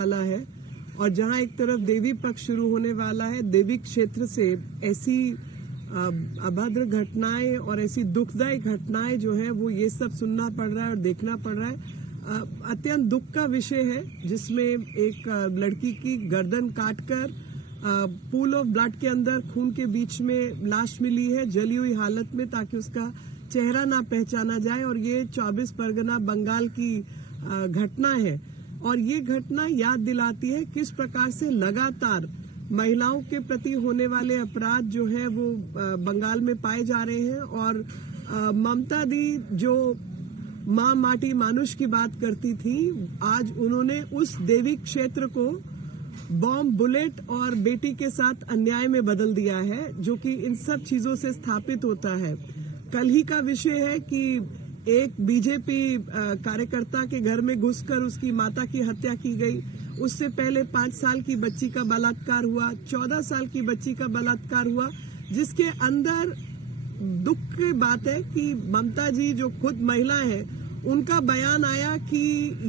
वाला है और जहां एक तरफ देवी पक्ष शुरू होने वाला है, देवी क्षेत्र से ऐसी अभद्र घटनाएं और ऐसी दुखदायी घटनाएं जो है वो ये सब सुनना पड़ रहा है और देखना पड़ रहा है। अत्यंत दुख का विषय है जिसमें एक लड़की की गर्दन काटकर पूल ऑफ ब्लड के अंदर खून के बीच में लाश मिली है जली हुई हालत में, ताकि उसका चेहरा ना पहचाना जाए। और ये 24 परगना बंगाल की घटना है और ये घटना याद दिलाती है किस प्रकार से लगातार महिलाओं के प्रति होने वाले अपराध जो है वो बंगाल में पाए जा रहे हैं। और ममता दी जो माँ माटी मानुष की बात करती थी, आज उन्होंने उस देवी क्षेत्र को बॉम्ब, बुलेट और बेटी के साथ अन्याय में बदल दिया है, जो कि इन सब चीजों से स्थापित होता है। कल ही का विषय है कि एक बीजेपी कार्यकर्ता के घर में घुसकर उसकी माता की हत्या की गई। उससे पहले 5 साल की बच्ची का बलात्कार हुआ, 14 साल की बच्ची का बलात्कार हुआ, जिसके अंदर दुख की बात है कि ममता जी जो खुद महिला है, उनका बयान आया कि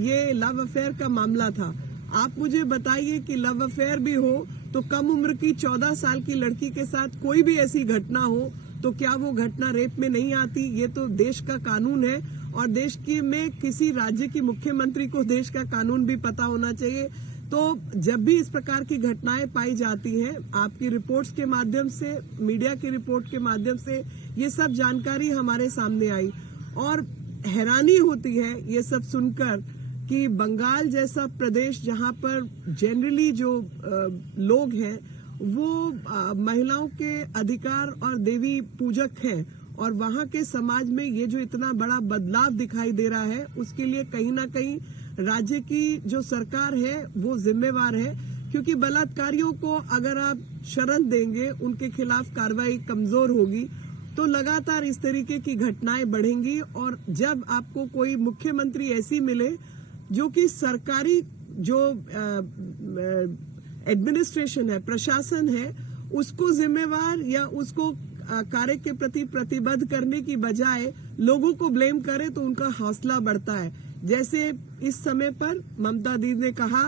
ये लव अफेयर का मामला था। आप मुझे बताइए कि लव अफेयर भी हो तो कम उम्र की 14 साल की लड़की के साथ कोई भी ऐसी घटना हो तो क्या वो घटना रेप में नहीं आती? ये तो देश का कानून है और देश की में किसी राज्य की मुख्यमंत्री को देश का कानून भी पता होना चाहिए। तो जब भी इस प्रकार की घटनाएं पाई जाती हैं, आपकी रिपोर्ट्स के माध्यम से, मीडिया की रिपोर्ट के माध्यम से ये सब जानकारी हमारे सामने आई और हैरानी होती है ये सब सुनकर कि बंगाल जैसा प्रदेश जहां पर जनरली जो लोग हैं वो महिलाओं के अधिकार और देवी पूजक हैं और वहां के समाज में ये जो इतना बड़ा बदलाव दिखाई दे रहा है, उसके लिए कहीं ना कहीं राज्य की जो सरकार है वो जिम्मेवार है। क्योंकि बलात्कारियों को अगर आप शरण देंगे, उनके खिलाफ कार्रवाई कमजोर होगी तो लगातार इस तरीके की घटनाएं बढ़ेंगी। और जब आपको कोई मुख्यमंत्री ऐसी मिले जो कि सरकारी जो एडमिनिस्ट्रेशन है, प्रशासन है, उसको जिम्मेवार या उसको कार्य के प्रति प्रतिबद्ध करने की बजाय लोगों को ब्लेम करे तो उनका हौसला बढ़ता है। जैसे इस समय पर ममता दीदी ने कहा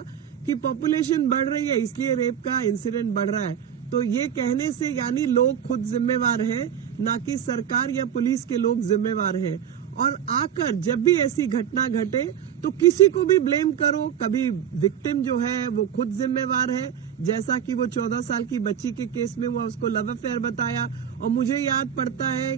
कि पॉपुलेशन बढ़ रही है इसलिए रेप का इंसिडेंट बढ़ रहा है, तो ये कहने से यानी लोग खुद जिम्मेवार हैं, ना कि सरकार या पुलिस के लोग जिम्मेवार हैं। और आकर जब भी ऐसी घटना घटे तो किसी को भी ब्लेम करो, कभी विक्टिम जो है वो खुद जिम्मेवार है, जैसा कि वो 14 साल की बच्ची के केस में हुआ, उसको लव अफेयर बताया। और मुझे याद पड़ता है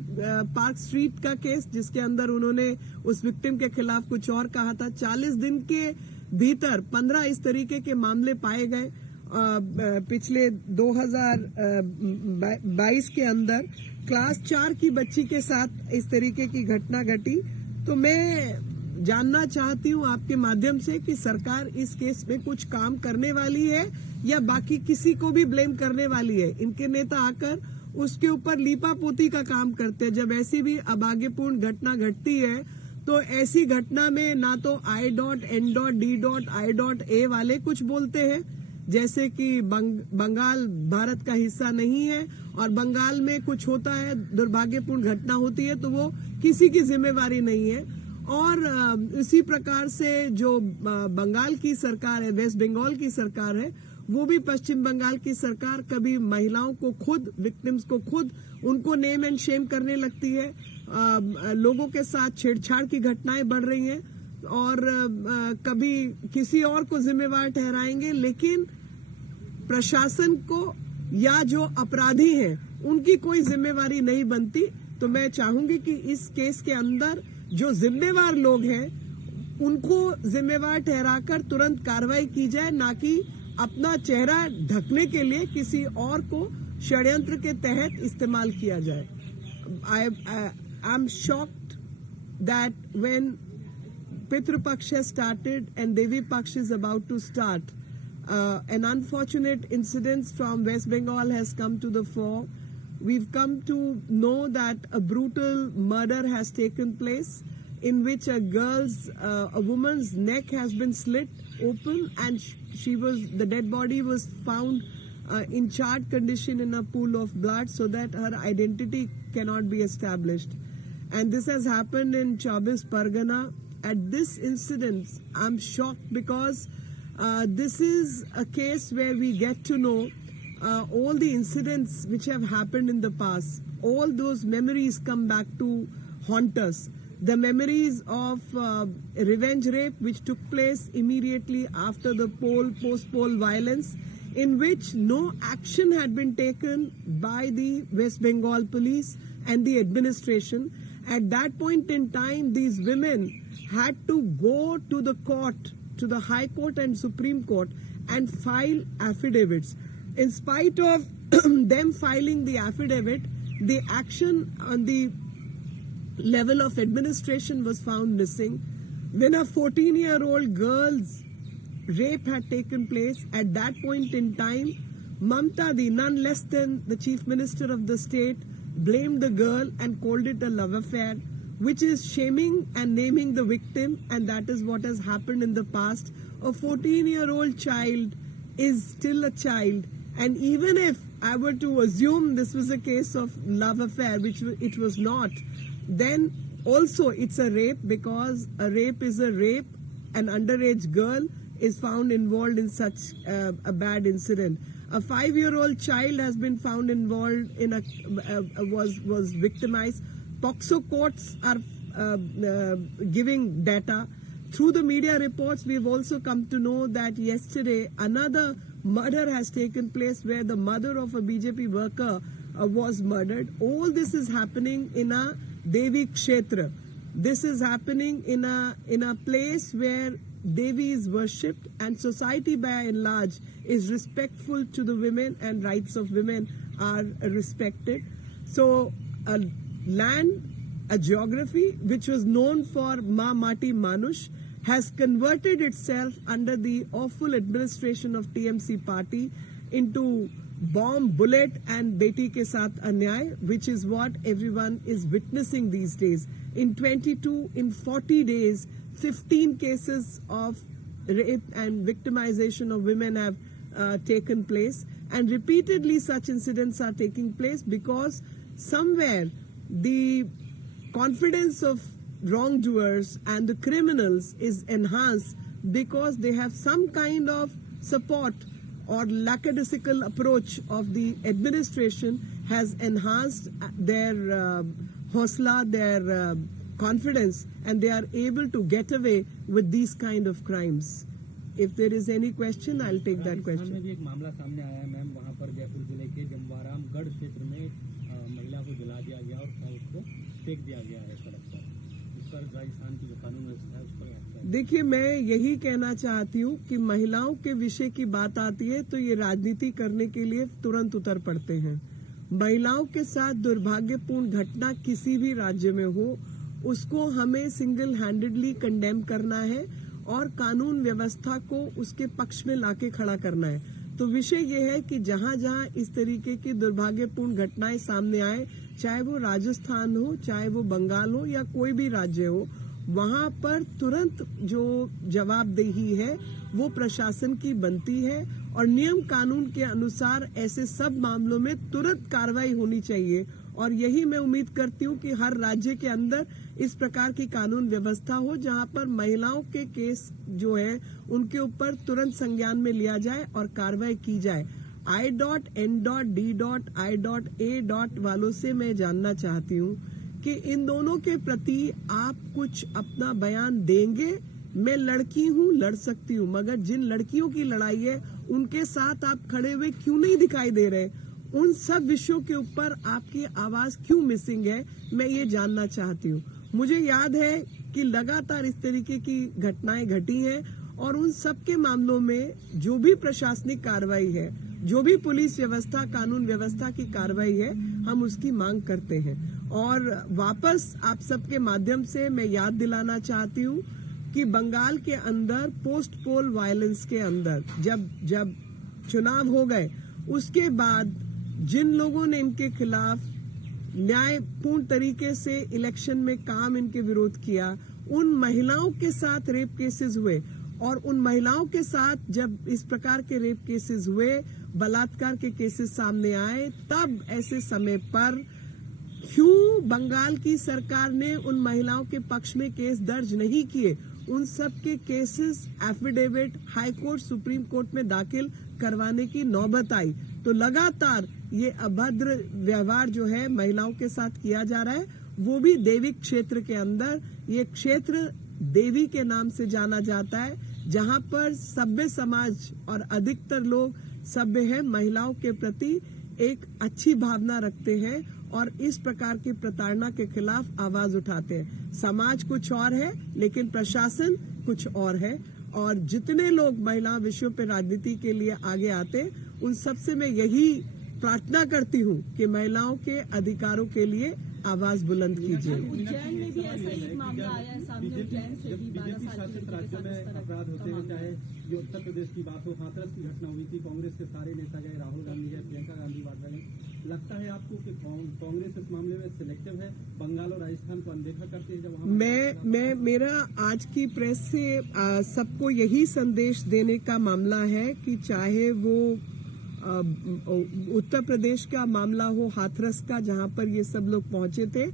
पार्क स्ट्रीट का केस, जिसके अंदर उन्होंने उस विक्टिम के खिलाफ कुछ और कहा था। 40 दिन के भीतर 15 इस तरीके के मामले पाए गए। पिछले 2022 के अंदर क्लास 4 की बच्ची के साथ इस तरीके की घटना घटी। तो मैं जानना चाहती हूं आपके माध्यम से कि सरकार इस केस में कुछ काम करने वाली है या बाकी किसी को भी ब्लेम करने वाली है। इनके नेता आकर उसके ऊपर लीपापोती का काम करते हैं। जब ऐसी भी अभाग्यपूर्ण घटना घटती है तो ऐसी घटना में ना तो I.N.D.I.A वाले कुछ बोलते हैं, जैसे कि बंगाल भारत का हिस्सा नहीं है और बंगाल में कुछ होता है, दुर्भाग्यपूर्ण घटना होती है तो वो किसी की जिम्मेवारी नहीं है। और इसी प्रकार से जो बंगाल की सरकार है, वेस्ट बंगाल की सरकार है, वो भी पश्चिम बंगाल की सरकार कभी महिलाओं को खुद, विक्टिम्स को खुद उनको नेम एंड शेम करने लगती है। लोगों के साथ छेड़छाड़ की घटनाएं बढ़ रही हैं और कभी किसी और को जिम्मेवार ठहराएंगे, लेकिन प्रशासन को या जो अपराधी हैं उनकी कोई जिम्मेवारी नहीं बनती। तो मैं चाहूंगी कि इस केस के अंदर जो जिम्मेवार लोग हैं उनको जिम्मेवार ठहराकर तुरंत कार्रवाई की जाए, ना कि अपना चेहरा ढकने के लिए किसी और को षड्यंत्र के तहत इस्तेमाल किया जाए। I am shocked that when Pitru Paksha has started and Devi Paksha is about to start, an unfortunate incident from West Bengal has come to the fore. We've come to know that a brutal murder has taken place in which a woman's neck has been slit open and the dead body was found in charred condition in a pool of blood so that her identity cannot be established. And this has happened in 24 Pargana. At this incident, I'm shocked because This is a case where we get to know all the incidents which have happened in the past. All those memories come back to haunt us. The memories of revenge rape which took place immediately after the post-poll violence, in which no action had been taken by the West Bengal police and the administration. At that point in time, these women had to go to the court, to the High Court and Supreme Court, and file affidavits. In spite of them filing the affidavit, the action on the level of administration was found missing. When a 14-year-old girl's rape had taken place, at that point in time, Mamta Di, none less than the Chief Minister of the state, blamed the girl and called it a love affair, which is shaming and naming the victim, and that is what has happened in the past. A 14-year-old child is still a child, and even if I were to assume this was a case of love affair, which it was not, then also it's a rape, because a rape is a rape. An underage girl is found involved in such a bad incident. A 5-year-old child has been found involved in was victimized. POCSO courts are giving data. Through the media reports, we've also come to know that yesterday another murder has taken place where the mother of a BJP worker was murdered. All this is happening in a Devi Kshetra. This is happening in a place where Devi is worshipped, and society by and large is respectful to the women, and rights of women are respected. So a land, a geography which was known for Ma Mati Manush has converted itself under the awful administration of TMC party into bomb, bullet and beti ke saath anyay, which is what everyone is witnessing these days. In 40 days, 15 cases of rape and victimization of women have taken place, and repeatedly such incidents are taking place because somewhere the confidence of wrongdoers and the criminals is enhanced because they have some kind of support, or lackadaisical approach of the administration has enhanced their hosla, their confidence, and they are able to get away with these kind of crimes. If there is any question, I'll take that question. में भी एक मामला सामने आया है ma'am, वहाँ पर जयपुर जिले के जमवारामगढ़ क्षेत्र में महिला को जला दिया गया और उसको फेंक दिया गया है सड़क पर। इस पर राजस्थान की जो कानून व्यवस्था है उस पर देखिए, मैं यही कहना चाहती हूँ कि महिलाओं के विषय की बात आती है तो ये राजनीति करने के लिए तुरंत उतर पड़ते हैं। महिलाओं के साथ दुर्भाग्यपूर्ण घटना किसी भी राज्य में हो, उसको हमें सिंगल हैंडेडली कंडेम करना है और कानून व्यवस्था को उसके पक्ष में लाके खड़ा करना है। तो विषय ये है कि जहां जहां इस तरीके की दुर्भाग्यपूर्ण घटनाएं सामने आए, चाहे वो राजस्थान हो, चाहे वो बंगाल हो या कोई भी राज्य हो, वहां पर तुरंत जो जवाबदेही है वो प्रशासन की बनती है और नियम कानून के अनुसार ऐसे सब मामलों में तुरंत कार्रवाई होनी चाहिए। और यही मैं उम्मीद करती हूँ कि हर राज्य के अंदर इस प्रकार की कानून व्यवस्था हो जहां पर महिलाओं के केस जो है उनके ऊपर तुरंत संज्ञान में लिया जाए और कार्रवाई की जाए। I.N.D.I.A. वालों से मैं जानना चाहती हूँ कि इन दोनों के प्रति आप कुछ अपना बयान देंगे। मैं लड़की हूँ, लड़ सकती हूँ, मगर जिन लड़कियों की लड़ाई है उनके साथ आप खड़े हुए क्यों नहीं दिखाई दे रहे? उन सब विषयों के ऊपर आपकी आवाज क्यों मिसिंग है, मैं ये जानना चाहती हूँ। मुझे याद है कि लगातार इस तरीके की घटनाएं घटी हैं और उन सब के मामलों में जो भी प्रशासनिक कार्रवाई है, जो भी पुलिस व्यवस्था, कानून व्यवस्था की कार्रवाई है, हम उसकी मांग करते हैं। और वापस आप सबके माध्यम से मैं याद दिलाना चाहती हूँ कि बंगाल के अंदर पोस्ट पोल वायलेंस के अंदर जब चुनाव हो गए उसके बाद जिन लोगों ने इनके खिलाफ न्यायपूर्ण तरीके से इलेक्शन में काम इनके विरोध किया, उन महिलाओं के साथ रेप केसेस हुए और उन महिलाओं के साथ जब इस प्रकार के रेप केसेस हुए, बलात्कार के केसेस सामने आए, तब ऐसे समय पर क्यों बंगाल की सरकार ने उन महिलाओं के पक्ष में केस दर्ज नहीं किए? उन सब के cases affidavit high court supreme court में दाखिल करवाने की नौबत आई। तो लगातार ये अभद्र व्यवहार जो है महिलाओं के साथ किया जा रहा है, वो भी देविक क्षेत्र के अंदर। ये क्षेत्र देवी के नाम से जाना जाता है, जहां पर सभ्य समाज और अधिकतर लोग सभ्य है, महिलाओं के प्रति एक अच्छी भावना रखते हैं और इस प्रकार की प्रताड़ना के खिलाफ आवाज उठाते हैं। समाज कुछ और है लेकिन प्रशासन कुछ और है, और जितने लोग महिला विषयों पर राजनीति के लिए आगे आते हैं उन सबसे मैं यही प्रार्थना करती हूँ कि महिलाओं के अधिकारों के लिए आवाज बुलंद कीजिए। उज्जैन में भी ऐसा ही एक मामला आया है सामने। उज्जैन से भी 12 साल की शासित राज्यों में अपराध होते हुए, चाहे जो उत्तर प्रदेश की बात हो, हाथरस की घटना हुई थी, कांग्रेस के सारे नेता गए, राहुल गांधी गए, प्रियंका गांधी वाड्रा गए। लगता है आपको कि कांग्रेस इस मामले में सिलेक्टिव है, बंगाल और राजस्थान को अनदेखा करती है? जब मैं मेरा आज की प्रेस से सबको यही संदेश देने का मामला है कि चाहे वो उत्तर प्रदेश का मामला हो, हाथरस का, जहां पर ये सब लोग पहुंचे थे,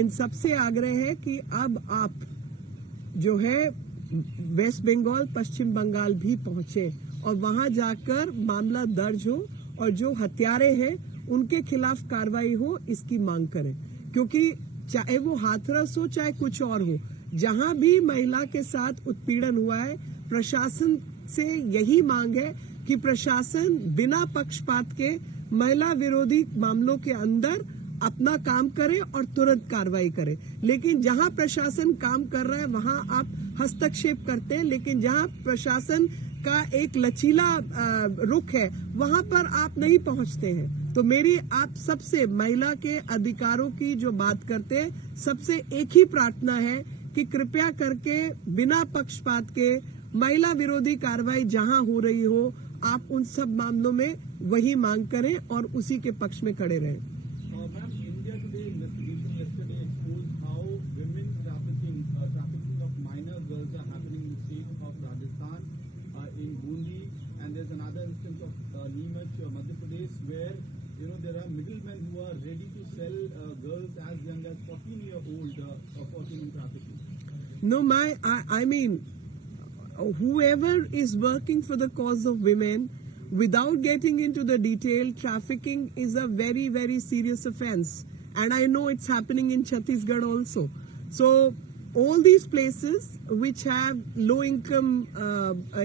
इन सबसे आग्रह है कि अब आप जो है वेस्ट बंगाल, पश्चिम बंगाल भी पहुंचे और वहां जाकर मामला दर्ज हो और जो हत्यारे हैं उनके खिलाफ कार्रवाई हो, इसकी मांग करें। क्योंकि चाहे वो हाथरस हो चाहे कुछ और हो, जहां भी महिला के साथ उत्पीड़न हुआ है, प्रशासन से यही मांग है कि प्रशासन बिना पक्षपात के महिला विरोधी मामलों के अंदर अपना काम करे और तुरंत कार्रवाई करे। लेकिन जहां प्रशासन काम कर रहा है वहां आप हस्तक्षेप करते हैं, लेकिन जहां प्रशासन का एक लचीला रुख है वहां पर आप नहीं पहुंचते हैं। तो मेरी आप सबसे महिला के अधिकारों की जो बात करते हैं, सबसे एक ही प्रार्थना है कि कृपया करके बिना पक्षपात के महिला विरोधी कार्रवाई जहां हो रही हो, आप उन सब मामलों में वही मांग करें और उसी के पक्ष में खड़े रहें। Ma'am, India Today investigation yesterday exposed how women trafficking of minor girls are happening in the state of Rajasthan, in Bundi, and there's another instance of Neemuch, Madhya Pradesh, where there are middlemen who are ready to sell girls as young as 14-year-old for human trafficking. No, I mean, whoever is working for the cause of women, without getting into the detail, trafficking is a very, very serious offense. And I know it's happening in Chhattisgarh also. So all these places which have low income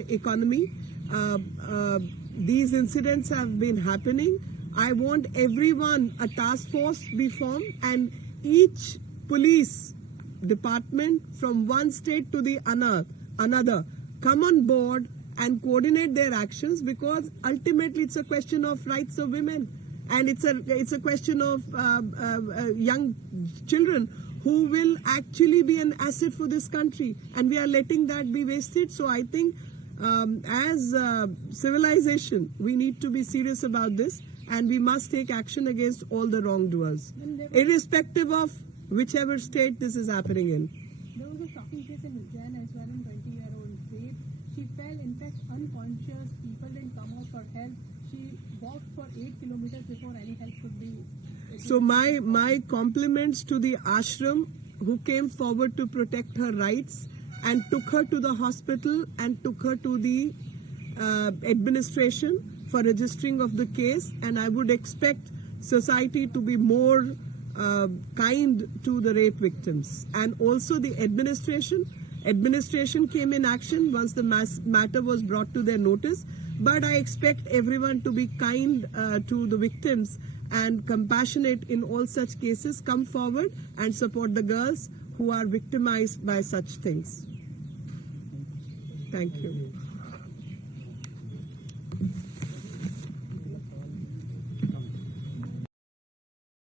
economy, these incidents have been happening. I want everyone, a task force be formed, and each police department from one state to the another come on board and coordinate their actions, because ultimately it's a question of rights of women, and it's a question of young children who will actually be an asset for this country, and we are letting that be wasted. So I think as civilization we need to be serious about this, and we must take action against all the wrongdoers, irrespective of whichever state this is happening in. There was a shocking case in Ujjain as well, in 20-year-old rape. She fell, in fact, unconscious. People didn't come out for help. She walked for 8 kilometers before any help could be. So my compliments to the ashram who came forward to protect her rights and took her to the hospital and took her to the administration for registering of the case. And I would expect society to be more kind to the rape victims, and also the administration came in action once the matter was brought to their notice. But I expect everyone to be kind to the victims and compassionate in all such cases. Come forward and support the girls who are victimized by such things. Thank you.